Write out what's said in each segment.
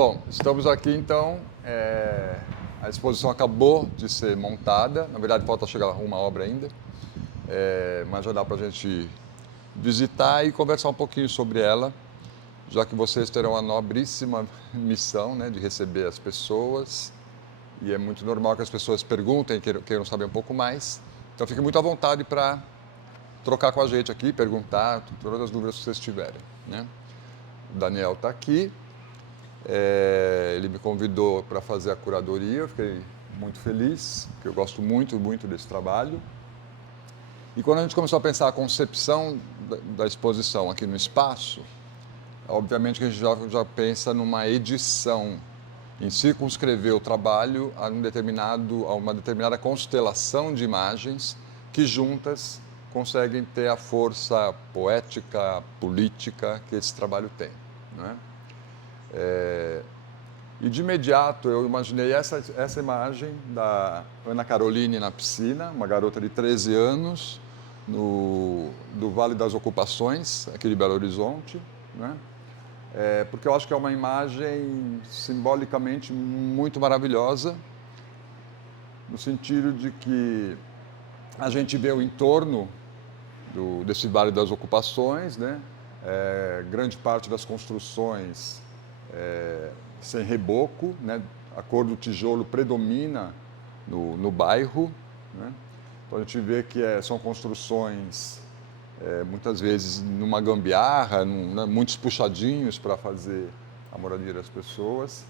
Bom, estamos aqui então, a exposição acabou de ser montada, na verdade falta chegar uma obra ainda, mas já dá para a gente visitar e conversar um pouquinho sobre ela, já que vocês terão a nobríssima missão, né, de receber as pessoas, e é muito normal que as pessoas perguntem, queiram saber um pouco mais, então fiquem muito à vontade para trocar com a gente aqui, perguntar, todas as dúvidas que vocês tiverem, né? O Daniel está aqui. Ele me convidou para fazer a curadoria, eu fiquei muito feliz, porque eu gosto muito, muito desse trabalho. E quando a gente começou a pensar a concepção da exposição aqui no espaço, obviamente que a gente já pensa numa edição, em circunscrever o trabalho a uma determinada constelação de imagens que juntas conseguem ter a força poética, política que esse trabalho tem, não é? E de imediato eu imaginei essa imagem da Ana Caroline na piscina, uma garota de 13 anos, do Vale das Ocupações, aqui de Belo Horizonte, né? Porque eu acho que é uma imagem simbolicamente muito maravilhosa, no sentido de que a gente vê o entorno desse Vale das Ocupações, né? Grande parte das construções sem reboco, né? A cor do tijolo predomina no bairro, né? Então a gente vê que são construções muitas vezes numa gambiarra, né? Muitos puxadinhos para fazer a moradia das pessoas,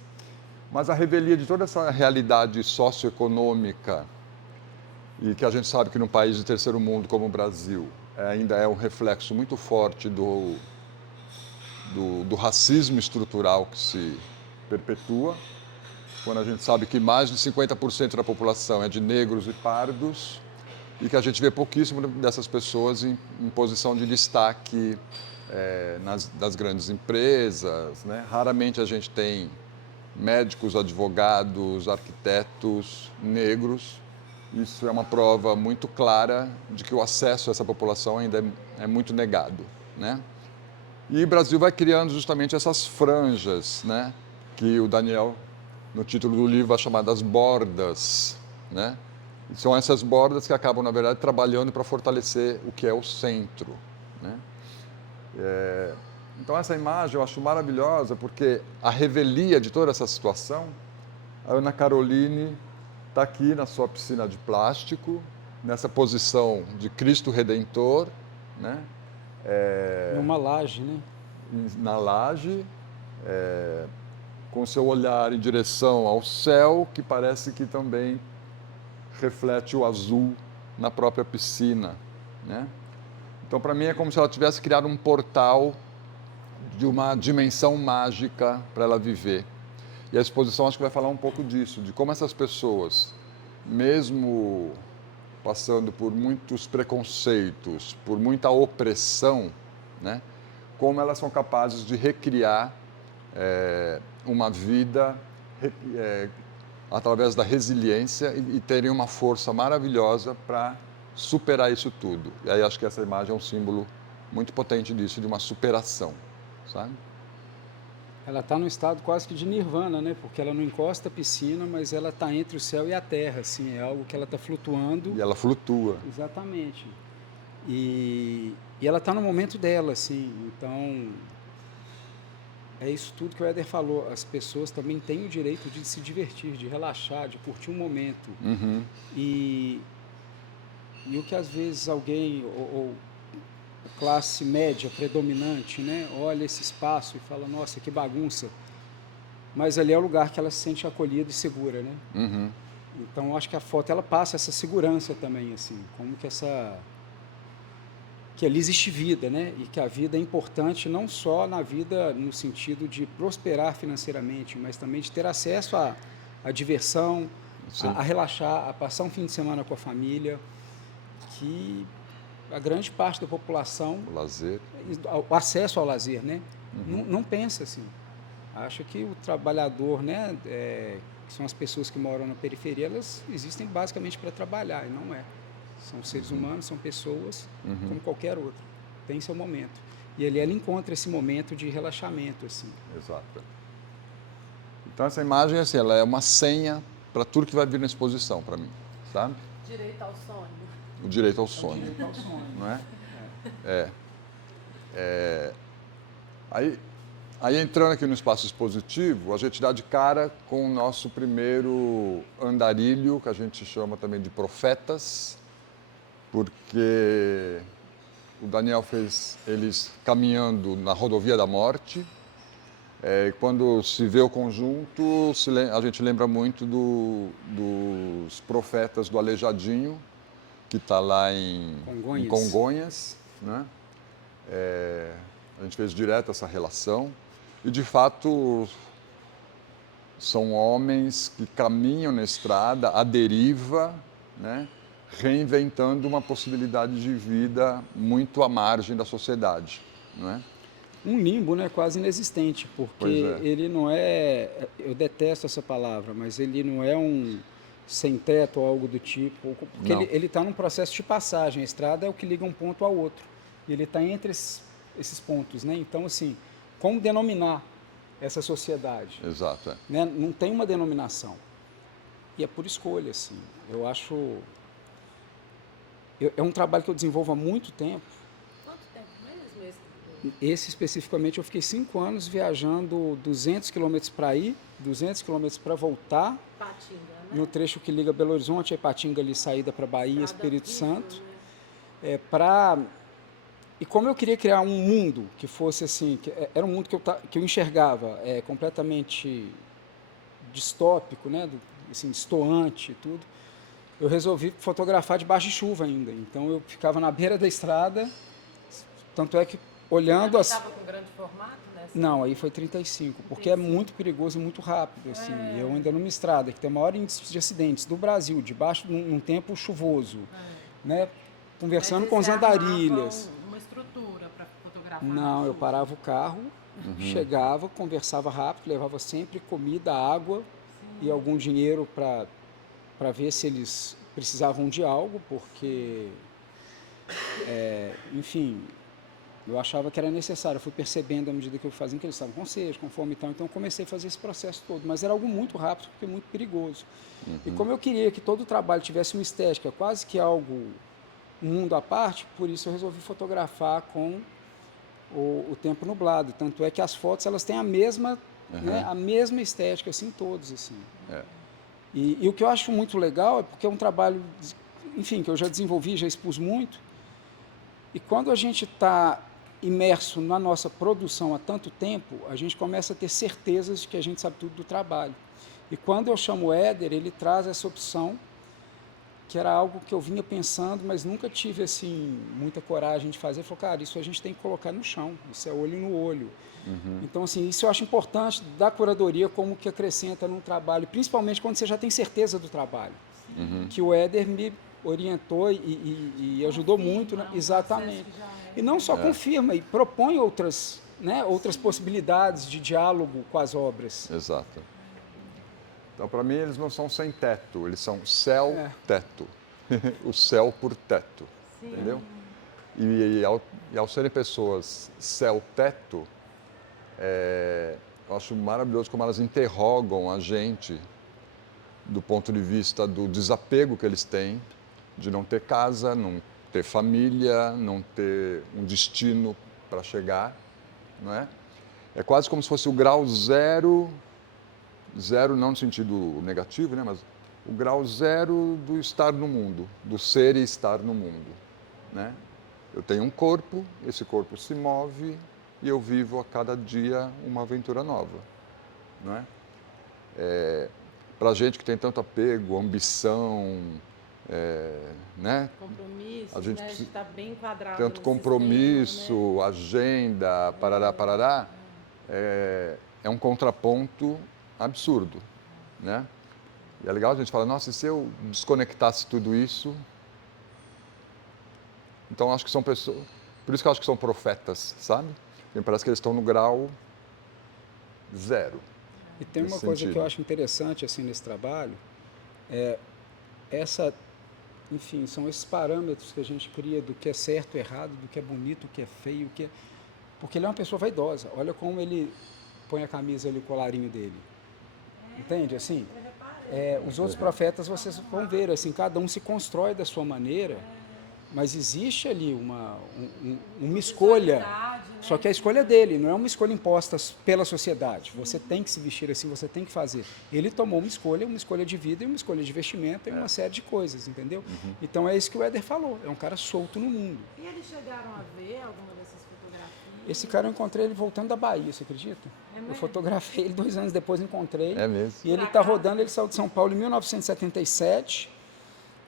mas a revelia de toda essa realidade socioeconômica e que a gente sabe que num país de terceiro mundo como o Brasil ainda é um reflexo muito forte do racismo estrutural que se perpetua, quando a gente sabe que mais de 50% da população é de negros e pardos e que a gente vê pouquíssimo dessas pessoas em posição de destaque nas grandes empresas, né? Raramente a gente tem médicos, advogados, arquitetos negros. Isso é uma prova muito clara de que o acesso a essa população ainda é muito negado, né? E o Brasil vai criando justamente essas franjas, né? Que o Daniel, no título do livro, vai chamar das bordas, né? E são essas bordas que acabam, na verdade, trabalhando para fortalecer o que é o centro, né? Então, essa imagem eu acho maravilhosa, porque a revelia de toda essa situação, a Ana Caroline está aqui na sua piscina de plástico, nessa posição de Cristo Redentor, né? Numa laje, né? Na laje, com seu olhar em direção ao céu, que parece que também reflete o azul na própria piscina, né? Então, para mim, é como se ela tivesse criado um portal de uma dimensão mágica para ela viver. E a exposição acho que vai falar um pouco disso, de como essas pessoas, mesmo passando por muitos preconceitos, por muita opressão, né? Como elas são capazes de recriar uma vida através da resiliência e terem uma força maravilhosa para superar isso tudo. E aí acho que essa imagem é um símbolo muito potente disso, de uma superação, sabe? Ela está num estado quase que de nirvana, né? Porque ela não encosta a piscina, mas ela está entre o céu e a terra, assim. É algo que ela está flutuando. E ela flutua. Exatamente. E ela está no momento dela, assim. Então, é isso tudo que o Éder falou. As pessoas também têm o direito de se divertir, de relaxar, de curtir um momento. Uhum. E o que às vezes alguém, ou classe média predominante, né, olha esse espaço e fala, nossa, que bagunça. Mas ali é o lugar que ela se sente acolhida e segura, né? Uhum. Então, acho que a foto, ela passa essa segurança também, assim, como que ali existe vida, né? E que a vida é importante não só na vida no sentido de prosperar financeiramente, mas também de ter acesso à diversão, a relaxar, a passar um fim de semana com a família, que a grande parte da população, O lazer. o acesso ao lazer, né? Não pensa assim. Acha que o trabalhador, né, que são as pessoas que moram na periferia, elas existem basicamente para trabalhar, e não é. São seres humanos, são pessoas como qualquer outro. Tem seu momento. E ali ela encontra esse momento de relaxamento, assim. Exato. Então, essa imagem, assim, ela é uma senha para tudo que vai vir na exposição, para mim, sabe? Direito ao sonho. O direito ao sonho, Direito ao sonho. não é? Aí, entrando aqui no espaço expositivo, a gente dá de cara com o nosso primeiro andarilho, que a gente chama também de profetas, porque o Daniel fez eles caminhando na rodovia da morte. E quando se vê o conjunto, a gente lembra muito dos profetas do Aleijadinho, que está lá em Congonhas, né? A gente fez direto essa relação. E, de fato, são homens que caminham na estrada, à deriva, né? Reinventando uma possibilidade de vida muito à margem da sociedade, não é? Um limbo, né, quase inexistente, porque ele não é, eu detesto essa palavra, mas ele não é um sem teto ou algo do tipo, porque ele está num processo de passagem. A estrada é o que liga um ponto ao outro, e ele está entre esses pontos, né? Então, assim, como denominar essa sociedade? Exato. Né? Não tem uma denominação, e é por escolha, assim. Eu acho, é um trabalho que eu desenvolvo há muito tempo. Esse especificamente eu fiquei 5 anos viajando 200 quilômetros para ir, 200 quilômetros para voltar. Patinga, né? No trecho que liga Belo Horizonte a Ipatinga, ali, saída para Bahia, Espírito Santo. Né? E como eu queria criar um mundo que fosse assim, era um mundo que eu enxergava completamente distópico, né? Assim, destoante e tudo, eu resolvi fotografar debaixo de chuva ainda. Então eu ficava na beira da estrada, tanto é que olhando as... Estava com grande formato, né? Não, aí foi 35, porque é muito perigoso e muito rápido, assim. Eu ainda numa estrada que tem o maior índice de acidentes do Brasil, debaixo num tempo chuvoso, né? Conversando com os andarilhas. Uma estrutura para fotografar? Não, eu parava o carro, chegava, conversava rápido, levava sempre comida, água e algum dinheiro para ver se eles precisavam de algo, porque, enfim, eu achava que era necessário. Eu fui percebendo à medida que eu fazia que eles estavam com sede, com fome e tal. Então eu comecei a fazer esse processo todo. Mas era algo muito rápido, porque muito perigoso. E como eu queria que todo o trabalho tivesse uma estética, quase que algo, um mundo à parte, por isso eu resolvi fotografar com o tempo nublado. Tanto é que as fotos, elas têm a mesma, né, a mesma estética, assim, todos, assim. E o que eu acho muito legal é porque é um trabalho, enfim, que eu já desenvolvi, já expus muito. E quando a gente está imerso na nossa produção há tanto tempo, a gente começa a ter certezas de que a gente sabe tudo do trabalho. E quando eu chamo o Éder, ele traz essa opção, que era algo que eu vinha pensando, mas nunca tive assim, muita coragem de fazer. Ele falou, cara, isso a gente tem que colocar no chão, isso é olho no olho. Então, assim, isso eu acho importante da curadoria, como que acrescenta no trabalho, principalmente quando você já tem certeza do trabalho. Que o Éder me orientou e ajudou muito, né? Exatamente. E não só confirma, e propõe outras, né, outras possibilidades de diálogo com as obras. Exato. Então, para mim, eles não são sem teto, eles são céu-teto. O céu por teto, entendeu? E ao serem pessoas céu-teto, eu acho maravilhoso como elas interrogam a gente do ponto de vista do desapego que eles têm de não ter casa, não ter família, não ter um destino para chegar, não é? É quase como se fosse o grau zero, zero não no sentido negativo, né? Mas o grau zero do estar no mundo, do ser e estar no mundo, né? Eu tenho um corpo, esse corpo se move e eu vivo a cada dia uma aventura nova, não é? Para a gente que tem tanto apego, ambição, né? Compromisso, a gente né? precisa, Está bem enquadrado tanto no compromisso, sistema, né? agenda, parará, parará, é um contraponto absurdo, né? E é legal a gente falar, nossa, e se eu desconectasse tudo isso? Então, acho que são pessoas, por isso que eu acho que são profetas, sabe? Me parece que eles estão no grau zero. E tem uma coisa que eu acho interessante assim nesse trabalho, enfim, são esses parâmetros que a gente cria do que é certo, errado, do que é bonito, do que é feio, porque ele é uma pessoa vaidosa. Olha como ele põe a camisa ali, o colarinho dele. Entende? Assim, os outros profetas vocês vão ver, assim, cada um se constrói da sua maneira, mas existe ali uma escolha, Visualidade, né? só que a escolha é dele, não é uma escolha imposta pela sociedade. Você tem que se vestir assim, você tem que fazer. Ele tomou uma escolha de vida e uma escolha de vestimenta e uma série de coisas, entendeu? Então é isso que o Éder falou, é um cara solto no mundo. E eles chegaram a ver alguma dessas fotografias? Esse cara eu encontrei ele voltando da Bahia, você acredita? Eu mesmo? fotografei ele 2 anos depois, encontrei. É mesmo? E ele está rodando, ele saiu de São Paulo em 1977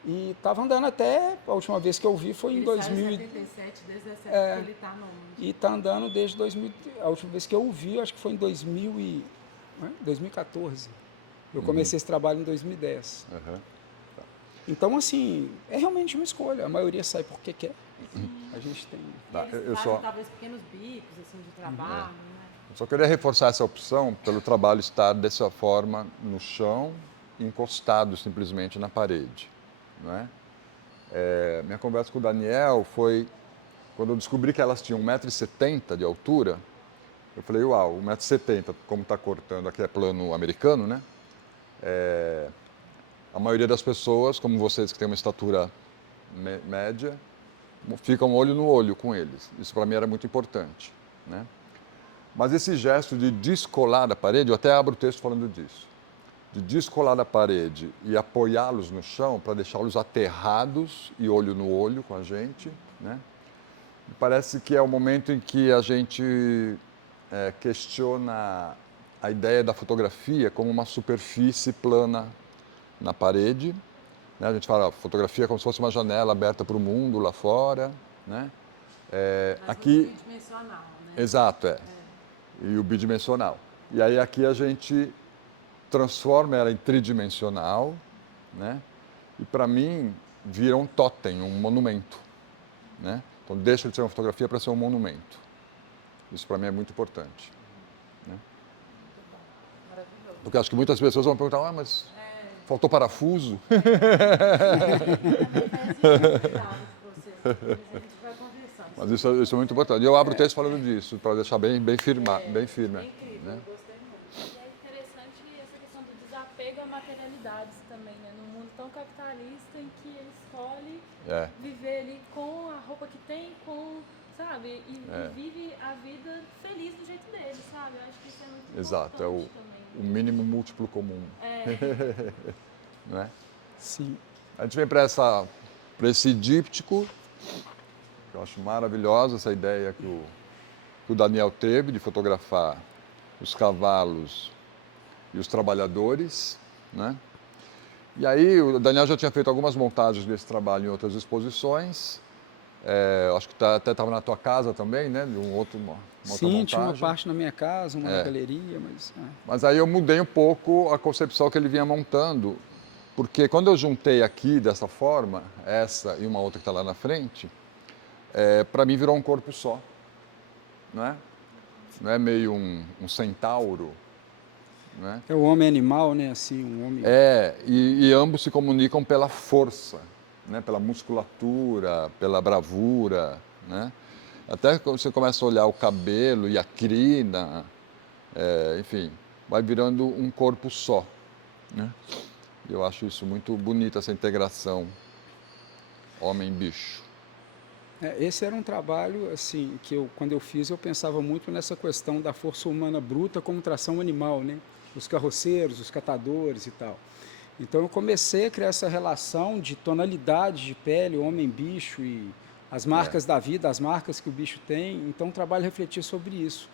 e estava andando até, a última vez que eu vi foi em Ele 2000. saiu em 77, desde essa época que ele está no... E está andando desde 2000, a última vez que eu o vi, acho que foi em 2014. Eu comecei esse trabalho em 2010. Uhum. Então, assim, é realmente uma escolha. A maioria sai porque quer. A gente tem... Tá, Eles eu fazem só, talvez pequenos bicos assim, de trabalho, né? eu só queria reforçar essa opção pelo trabalho estar dessa forma no chão, encostado simplesmente na parede. Não é? Minha conversa com o Daniel foi quando eu descobri que elas tinham 1,70 m de altura. Eu falei, uau, 1,70 m, como está cortando, aqui é plano americano, né? A maioria das pessoas, como vocês que têm uma estatura média, ficam olho no olho com eles. Isso para mim era muito importante, né? Mas esse gesto de descolar da parede, eu até abro o texto falando disso, de descolar da parede e apoiá-los no chão para deixá-los aterrados e olho no olho com a gente, né? Parece que é o momento em que a gente questiona a ideia da fotografia como uma superfície plana na parede, né? A gente fala fotografia como se fosse uma janela aberta para o mundo lá fora, né? Mas Aqui, muito bidimensional, né? exato, e o bidimensional. E aí aqui a gente transforma ela em tridimensional, né? E para mim vira um totem, um monumento, né? Então deixa de ser uma fotografia para ser um monumento. Isso para mim é muito importante, né? Maravilhoso. Porque acho que muitas pessoas vão perguntar, mas faltou parafuso? Mas isso é muito importante. E eu abro o texto falando disso, para deixar bem firme. É incrível, Né? eu gostei muito. E é interessante essa questão do desapego a materialidades também, né? Num mundo tão capitalista em que ele escolhe viver ali com a roupa que tem, sabe? E vive a vida feliz do jeito dele, sabe? Eu acho que isso é muito Exato, é importante também. o mínimo múltiplo comum. Não é? Sim. A gente vem para esse díptico, que eu acho maravilhosa essa ideia que o Daniel teve de fotografar os cavalos e os trabalhadores, né? E aí o Daniel já tinha feito algumas montagens desse trabalho em outras exposições. Acho que até estava na tua casa também, né? De uma outra Sim, montagem. tinha uma parte na minha casa, uma na galeria, mas... Mas aí eu mudei um pouco a concepção que ele vinha montando, porque quando eu juntei aqui dessa forma, essa e uma outra que está lá na frente, para mim virou um corpo só, não é? Não é meio um centauro, né? É o homem animal, né? Assim, um homem... E ambos se comunicam pela força, né? Pela musculatura, pela bravura, né? Até quando você começa a olhar o cabelo e a crina, enfim, vai virando um corpo só, né? Eu acho isso muito bonito, essa integração homem-bicho. Esse era um trabalho, assim, que quando eu fiz, eu pensava muito nessa questão da força humana bruta como tração animal, né? Os carroceiros, os catadores e tal. Então eu comecei a criar essa relação de tonalidade de pele, homem-bicho e as marcas da vida, as marcas que o bicho tem. Então o trabalho refletia sobre isso.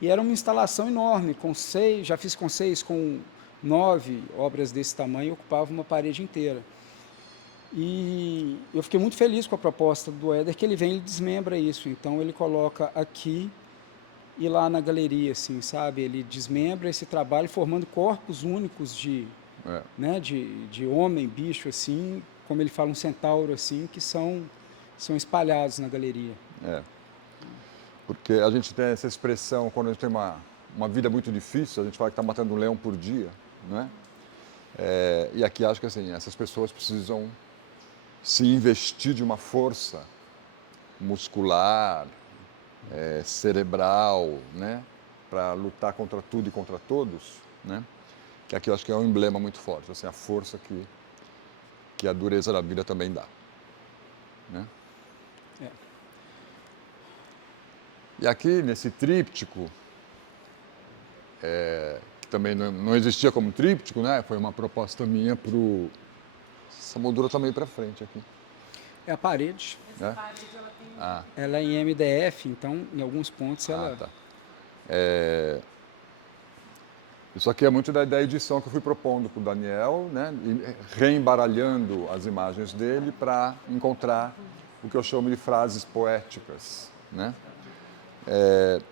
E era uma instalação enorme, já fiz com 6, com 9 obras desse tamanho, ocupava uma parede inteira. E eu fiquei muito feliz com a proposta do Éder, que ele vem e desmembra isso. Então ele coloca aqui e lá na galeria, assim, sabe? Ele desmembra esse trabalho formando corpos únicos né? de homem, bicho, assim, como ele fala, um centauro, assim, que são espalhados na galeria. Porque a gente tem essa expressão, quando a gente tem uma vida muito difícil, a gente fala que está matando um leão por dia, né? E aqui acho que assim, essas pessoas precisam se investir de uma força muscular, cerebral, né? Para lutar contra tudo e contra todos, né? que aqui eu acho que é um emblema muito forte, assim, a força que a dureza da vida também dá. Né? É. E aqui, nesse tríptico, que também não existia como tríptico, né? Foi uma proposta minha para o... Essa moldura está meio para frente aqui. É a parede. Essa Né? parede, ela tem Ela é em MDF, então em alguns pontos ela... Tá. Isso aqui é muito da edição que eu fui propondo para o Daniel, né? E reembaralhando as imagens dele para encontrar o que eu chamo de frases poéticas. Né?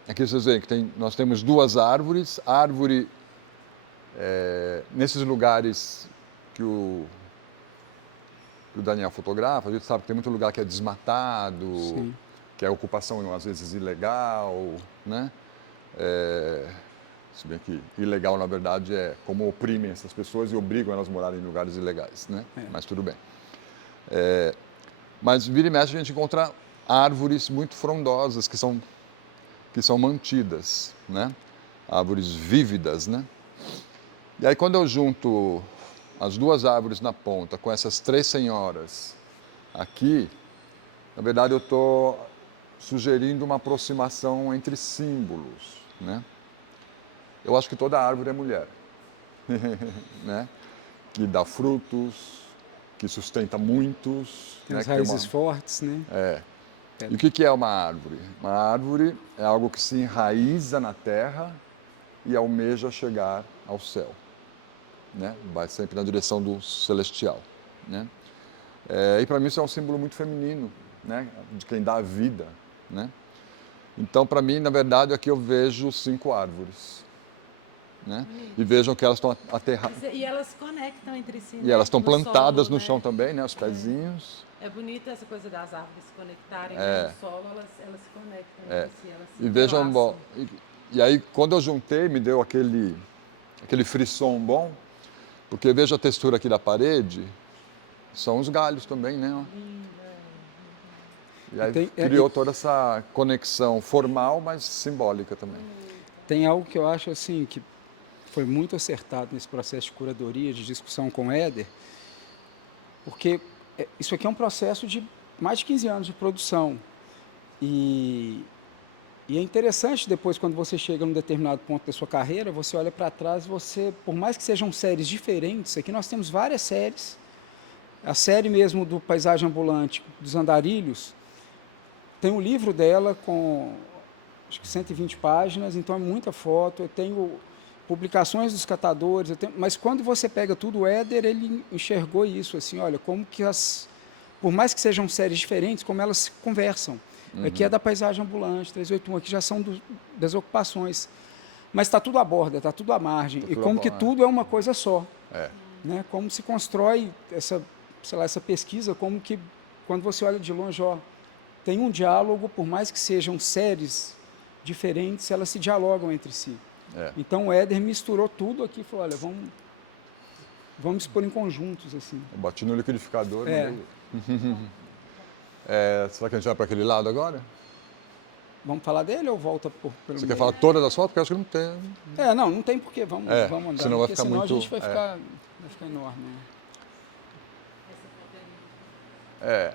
Aqui vocês veem que nós temos duas árvores. Árvore, nesses lugares que o Daniel fotografa, a gente sabe que tem muito lugar que é desmatado, Sim. que é ocupação às vezes ilegal, né? Se bem que ilegal, na verdade, é como oprimem essas pessoas e obrigam elas a morarem em lugares ilegais, né? Mas tudo bem. Mas vira e mexe a gente encontra árvores muito frondosas que são mantidas, né? Árvores vívidas, né? E aí quando eu junto as duas árvores na ponta com essas três senhoras aqui, na verdade eu estou sugerindo uma aproximação entre símbolos, né? Eu acho que toda árvore é mulher, né? Que dá frutos, que sustenta muitos. Tem né? as Que tem raízes fortes, né? E o que é uma árvore? Uma árvore é algo que se enraiza na terra e almeja chegar ao céu. Né? Vai sempre na direção do celestial. Né? E para mim isso é um símbolo muito feminino, né? De quem dá a vida. Né? Então, para mim, na verdade, aqui eu vejo 5 árvores. Né? E vejam que elas estão aterradas. E elas se conectam entre si. E elas estão plantadas solo, no chão também, né? Os pezinhos. É bonita essa coisa das árvores se conectarem no solo, elas se conectam entre si. Elas se E vejam, entrelaçam. e aí quando eu juntei, me deu aquele frisson bom, porque veja a textura aqui da parede, são os galhos também, né? E aí criou toda essa conexão formal, mas simbólica também. Tem algo que eu acho assim que foi muito acertado nesse processo de curadoria, de discussão com o Éder, porque isso aqui é um processo de mais de 15 anos de produção. E é interessante depois, quando você chega num determinado ponto da sua carreira, você olha para trás, por mais que sejam séries diferentes, aqui nós temos várias séries. A série mesmo do Paisagem Ambulante, dos Andarilhos, tem um livro dela com acho que 120 páginas, então é muita foto. Eu tenho publicações dos catadores, mas quando você pega tudo, o Éder, ele enxergou isso, assim, olha, como que por mais que sejam séries diferentes, como elas se conversam. Aqui é da Paisagem Ambulante, 381, aqui já são das ocupações. Mas está tudo à borda, está tudo à margem. E como que tudo é uma coisa só. Né? Como se constrói essa pesquisa, como que, quando você olha de longe, tem um diálogo, por mais que sejam séries diferentes, elas se dialogam entre si. Então o Éder misturou tudo aqui e falou, olha, vamos expor em conjuntos, assim. Eu bati no liquidificador. Será que a gente vai para aquele lado agora? Vamos falar dele ou volta pelo Você meio? quer falar todas as fotos? Porque acho que não tem. Não tem porquê, vamos andar, senão vai ficar senão muito... a gente vai ficar enorme.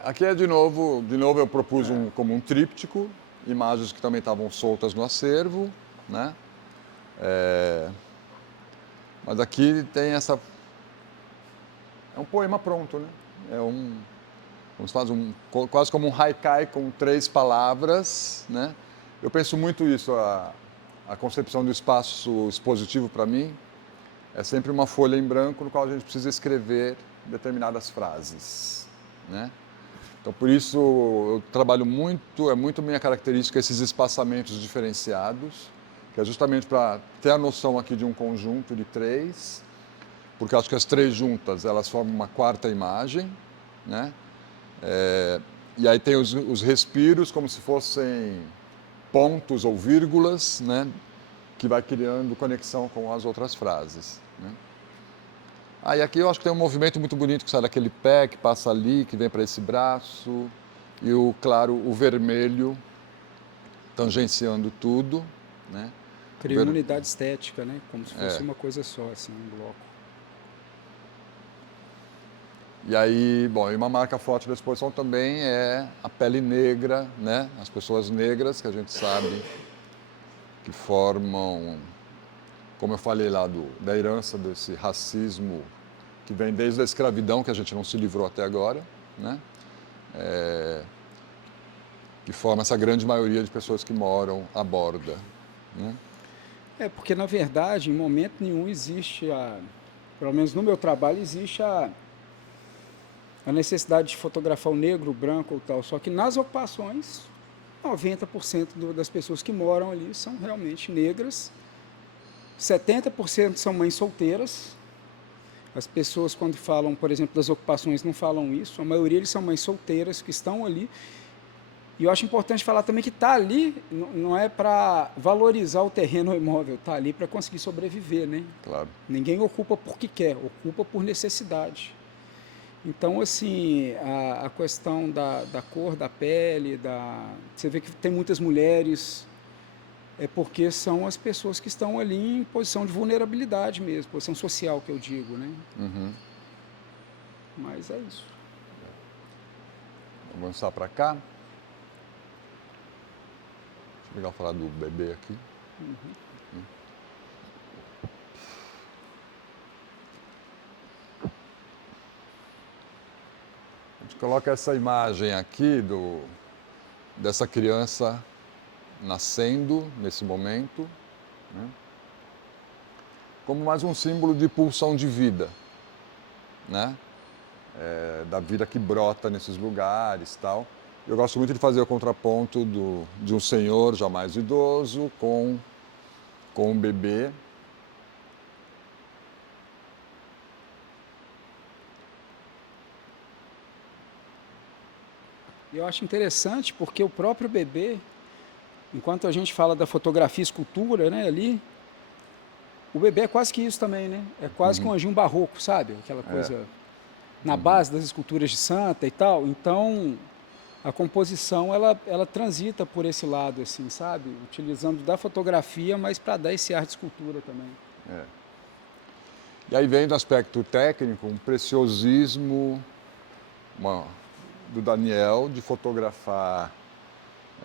Aqui é de novo eu propus como um tríptico, imagens que também estavam soltas no acervo, né? Mas aqui tem essa... É um poema pronto, né? Vamos fazer quase como um haikai com 3 palavras, né? Eu penso muito isso, a concepção do espaço expositivo para mim é sempre uma folha em branco no qual a gente precisa escrever determinadas frases, né? Então, por isso, eu trabalho muito, é muito minha característica esses espaçamentos diferenciados, que é justamente para ter a noção aqui de um conjunto de 3, porque acho que as 3 juntas, elas formam uma 4ª imagem, né? E aí tem os respiros como se fossem pontos ou vírgulas, né? Que vai criando conexão com as outras frases, né? E aqui eu acho que tem um movimento muito bonito que sai daquele pé, que passa ali, que vem para esse braço, e o vermelho tangenciando tudo, né? Cria uma unidade estética, né? Como se fosse uma coisa só, assim, um bloco. E aí, bom, e uma marca forte da exposição também é a pele negra, né? As pessoas negras, que a gente sabe que formam, como eu falei lá, da herança desse racismo que vem desde a escravidão, que a gente não se livrou até agora, né? Que forma essa grande maioria de pessoas que moram à borda, né? Porque, na verdade, em momento nenhum existe, pelo menos no meu trabalho, existe a necessidade de fotografar o negro, o branco ou tal. Só que nas ocupações, 90% das pessoas que moram ali são realmente negras, 70% são mães solteiras. As pessoas, quando falam, por exemplo, das ocupações, não falam isso. A maioria eles são mães solteiras que estão ali. E eu acho importante falar também que está ali não é para valorizar o terreno ou imóvel, está ali para conseguir sobreviver, né? Claro. Ninguém ocupa porque quer, ocupa por necessidade. Então, assim, a questão da cor da pele, você vê que tem muitas mulheres, porque são as pessoas que estão ali em posição de vulnerabilidade mesmo, posição social que eu digo, né? Uhum. Mas é isso. Vamos avançar para cá. Legal falar do bebê aqui. A gente coloca essa imagem aqui dessa criança nascendo nesse momento, né? Como mais um símbolo de pulsão de vida, né? Da vida que brota nesses lugares, tal. Eu gosto muito de fazer o contraponto de um senhor já mais idoso com um bebê. Eu acho interessante porque o próprio bebê, enquanto a gente fala da fotografia e escultura, né, ali, o bebê é quase que isso também, né? É quase que um anjinho barroco, sabe? Aquela coisa na base das esculturas de santa e tal. Então, a composição, ela transita por esse lado, assim, sabe? Utilizando da fotografia, mas para dar esse ar de escultura também. E aí vem do aspecto técnico, um preciosismo do Daniel de fotografar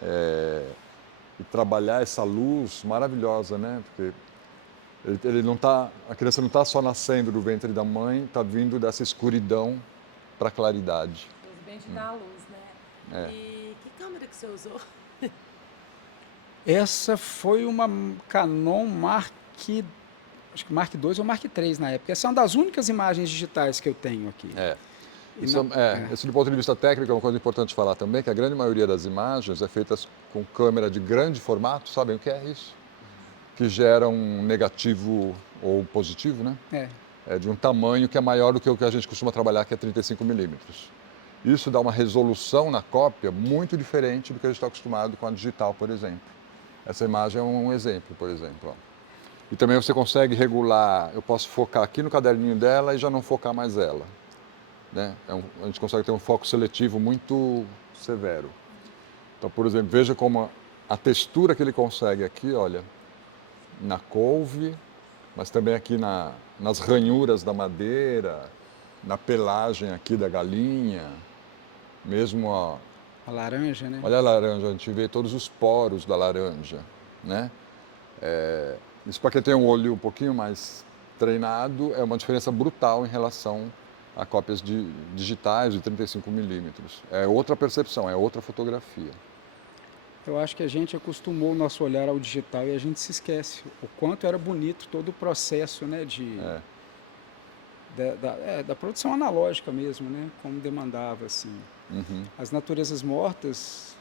e trabalhar essa luz maravilhosa, né? Porque a criança não está só nascendo do ventre da mãe, está vindo dessa escuridão para a claridade. Deus bem te dá a luz, né? E que câmera que você usou? Essa foi uma Canon acho que Mark II ou Mark III na época. Essa é uma das únicas imagens digitais que eu tenho aqui. Isso do ponto de vista técnico é uma coisa importante falar também, que a grande maioria das imagens é feita com câmera de grande formato, sabem o que é isso? Que gera um negativo ou positivo, né? É de um tamanho que é maior do que o que a gente costuma trabalhar, que é 35 milímetros. Isso dá uma resolução na cópia muito diferente do que a gente está acostumado com a digital, por exemplo. Essa imagem é um exemplo, por exemplo. Ó. E também você consegue regular, eu posso focar aqui no caderninho dela e já não focar mais ela. Né? A gente consegue ter um foco seletivo muito severo. Então, por exemplo, veja como a textura que ele consegue aqui, olha, na couve, mas também aqui nas ranhuras da madeira, na pelagem aqui da galinha, mesmo a laranja, né? Olha a laranja, a gente vê todos os poros da laranja, né? Isso para quem tem um olho um pouquinho mais treinado é uma diferença brutal em relação a cópias digitais de 35 milímetros. É outra percepção, é outra fotografia. Eu acho que a gente acostumou o nosso olhar ao digital e a gente se esquece o quanto era bonito todo o processo, né, da produção analógica mesmo, né, como demandava, assim. Uhum. As naturezas mortas,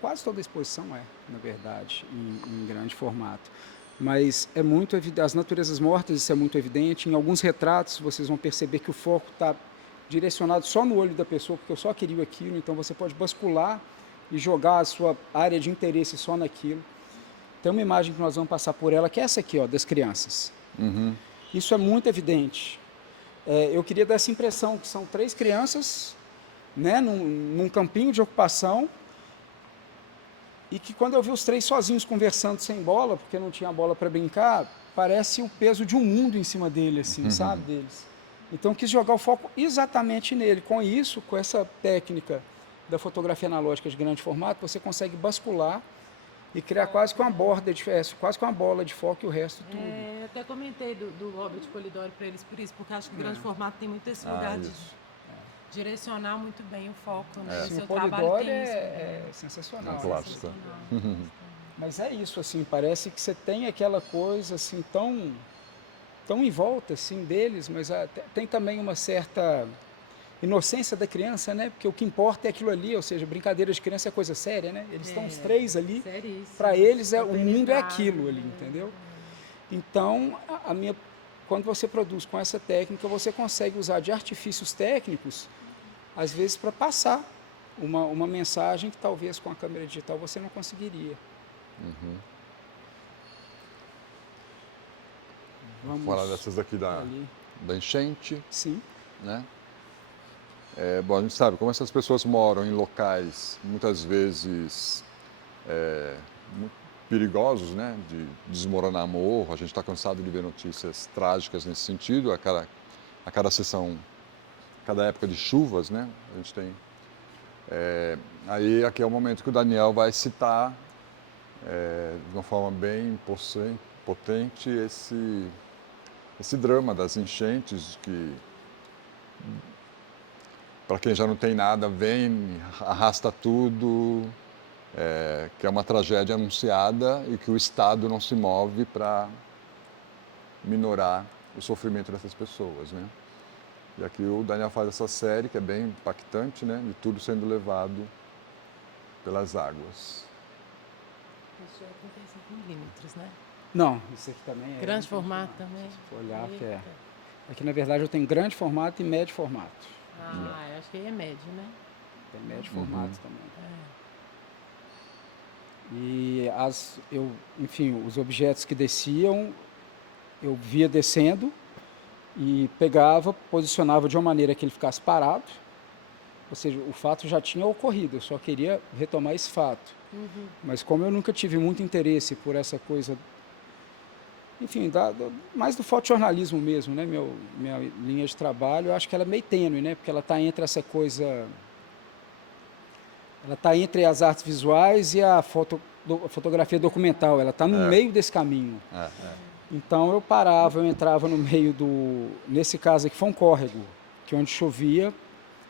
quase toda a exposição na verdade, em grande formato. Mas é muito evidente, as naturezas mortas, isso é muito evidente. Em alguns retratos, vocês vão perceber que o foco está direcionado só no olho da pessoa, porque eu só queria aquilo, então você pode bascular e jogar a sua área de interesse só naquilo. Tem uma imagem que nós vamos passar por ela, que é essa aqui, ó, das crianças. Uhum. Isso é muito evidente. Eu queria dar essa impressão que são 3 crianças, né, num campinho de ocupação, E que quando eu vi os 3 sozinhos conversando sem bola, porque não tinha bola para brincar, parece o peso de um mundo em cima dele, assim, sabe, deles. Então eu quis jogar o foco exatamente nele. Com isso, com essa técnica da fotografia analógica de grande formato, você consegue bascular e criar quase que uma borda de quase que uma bola de foco e o resto tudo. Eu até comentei do Robert Polidori para eles por isso, porque acho que o grande formato tem muito esse lugar de direcionar muito bem o foco, né? Sim, O seu o trabalho Polidori tem isso. é sensacional. É um clássico. Mas é isso, assim, parece que você tem aquela coisa assim tão em volta assim deles, mas tem também uma certa inocência da criança, né? Porque o que importa é aquilo ali, ou seja, brincadeira de criança é coisa séria, né? Eles estão os 3 ali, para eles o mundo é aquilo ali, entendeu? Então, quando você produz com essa técnica, você consegue usar de artifícios técnicos, às vezes para passar uma mensagem que talvez com a câmera digital você não conseguiria. Vamos falar dessas aqui da enchente. Sim. Né? Bom, a gente sabe como essas pessoas moram em locais muitas vezes muito perigosos, né? De desmoronar morro. A gente está cansado de ver notícias trágicas nesse sentido. A cada sessão, cada época de chuvas, né? A gente tem. Aí aqui é o momento que o Daniel vai citar de uma forma bem potente esse drama das enchentes que, para quem já não tem nada, vem, arrasta tudo, que é uma tragédia anunciada e que o Estado não se move para minorar o sofrimento dessas pessoas, né? E aqui o Daniel faz essa série que é bem impactante, né? De tudo sendo levado pelas águas. Isso é 35 milímetros, né? Não, isso aqui também é... Grande formato também? Se for olhar, aqui na verdade eu tenho grande formato e médio formato. Eu acho que aí é médio, né? Tem médio formato também. E enfim, os objetos que desciam, eu via descendo e pegava, posicionava de uma maneira que ele ficasse parado, ou seja, o fato já tinha ocorrido, eu só queria retomar esse fato. Mas como eu nunca tive muito interesse por essa coisa, enfim, mais do fotojornalismo mesmo, né? Minha linha de trabalho, eu acho que ela é meio tênue, né? Porque ela está entre essa coisa... Ela está entre as artes visuais e a fotografia documental, ela está no meio desse caminho. Então eu entrava no meio nesse caso aqui foi um córrego, que onde chovia,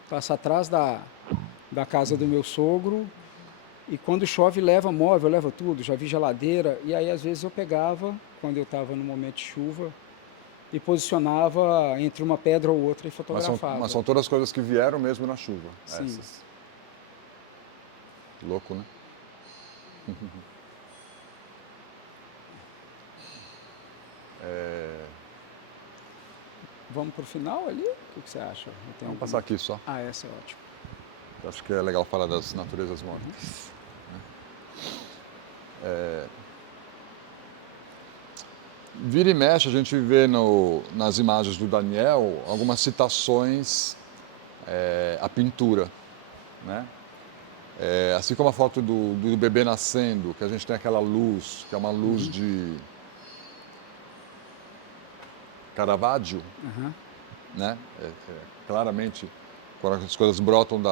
passa atrás da casa do meu sogro, e quando chove leva móvel, leva tudo, já vi geladeira, e aí às vezes eu pegava, quando eu estava no momento de chuva, e posicionava entre uma pedra ou outra e fotografava. Mas são todas coisas que vieram mesmo na chuva. Sim. Essas. Louco, né? Vamos para o final ali? O que você acha? Vamos passar aqui só. Essa é ótima. Acho que é legal falar das naturezas mortas. Vira e mexe, a gente vê nas imagens do Daniel algumas citações à pintura, né? Assim como a foto do bebê nascendo, que a gente tem aquela luz, que é uma luz de Caravaggio, né? Claramente, quando as coisas brotam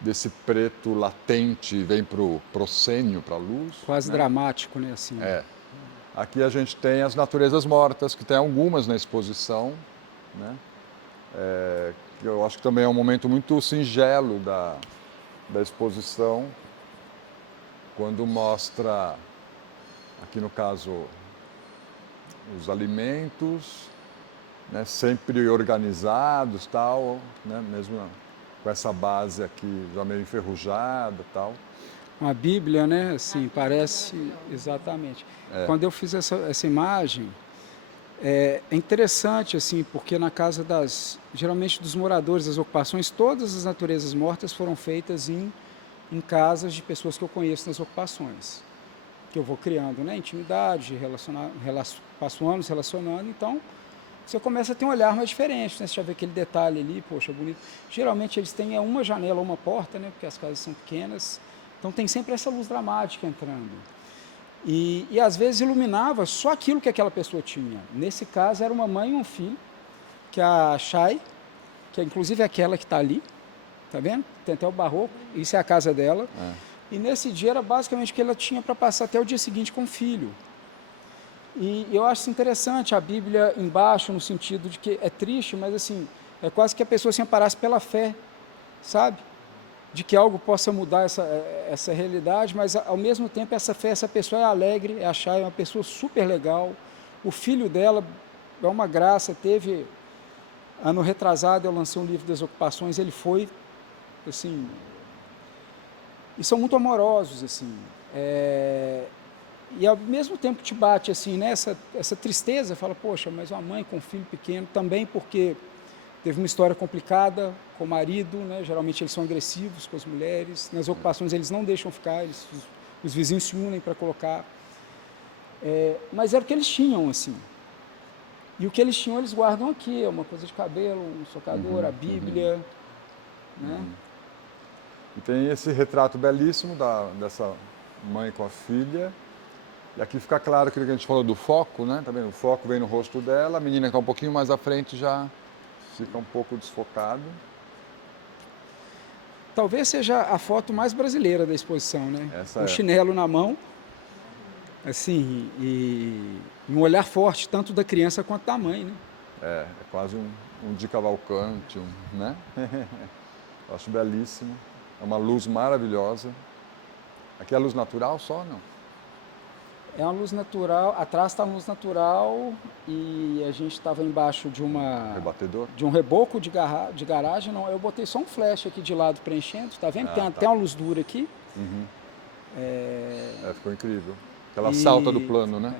desse preto latente e vem para o proscênio, para a luz. Quase dramático, né? Assim. Aqui a gente tem as naturezas mortas, que tem algumas na exposição, né? Que eu acho que também é um momento muito singelo da exposição, quando mostra, aqui no caso, os alimentos, né, sempre organizados, tal, né, mesmo com essa base aqui já meio enferrujada, tal. Uma Bíblia, né? Assim, parece exatamente. Quando eu fiz essa imagem, é interessante, assim, porque na casa geralmente dos moradores das ocupações, todas as naturezas mortas foram feitas em casas de pessoas que eu conheço nas ocupações, que eu vou criando, né, intimidade, passo anos relacionando, então você começa a ter um olhar mais diferente, né? Você já vê aquele detalhe ali, poxa, bonito. Geralmente eles têm uma janela ou uma porta, né, porque as casas são pequenas, Então tem sempre essa luz dramática entrando. E às vezes iluminava só aquilo que aquela pessoa tinha. Nesse caso era uma mãe e um filho, que é a Chay, que é inclusive aquela que está ali, tá vendo? Tem até o barroco, isso é a casa dela. E nesse dia era basicamente o que ela tinha para passar até o dia seguinte com o filho. E eu acho interessante a Bíblia embaixo, no sentido de que é triste, mas assim, é quase que a pessoa se amparasse pela fé, sabe? De que algo possa mudar essa realidade, mas ao mesmo tempo essa fé, essa pessoa é alegre, é achar, é uma pessoa super legal. O filho dela é uma graça, teve, ano retrasado eu lancei um livro das ocupações, ele foi, assim, e são muito amorosos, assim, e ao mesmo tempo te bate, assim, né, essa tristeza, fala, poxa, mas uma mãe com um filho pequeno, também porque teve uma história complicada com o marido, né? Geralmente eles são agressivos com as mulheres, nas ocupações eles não deixam ficar, os vizinhos se unem para colocar. Mas era o que eles tinham, assim. E o que eles tinham eles guardam aqui, é uma coisa de cabelo, um socador, a Bíblia. Né? E tem esse retrato belíssimo dessa mãe com a filha. E aqui fica claro aquilo que a gente falou do foco, né? Tá vendo? O foco vem no rosto dela, a menina que é um pouquinho mais à frente já fica um pouco desfocado. Talvez seja a foto mais brasileira da exposição, né? O chinelo na mão, assim, e um olhar forte, tanto da criança quanto da mãe, né? É quase um de Cavalcante, né? Eu acho belíssimo. É uma luz maravilhosa. Aqui é a luz natural só, não? É uma luz natural, atrás está uma luz natural e a gente estava embaixo de rebatedor? De um reboco de garagem, não, eu botei só um flash aqui de lado preenchendo, tá vendo? Tem até uma luz dura aqui. Ficou incrível. Ela salta do plano, né?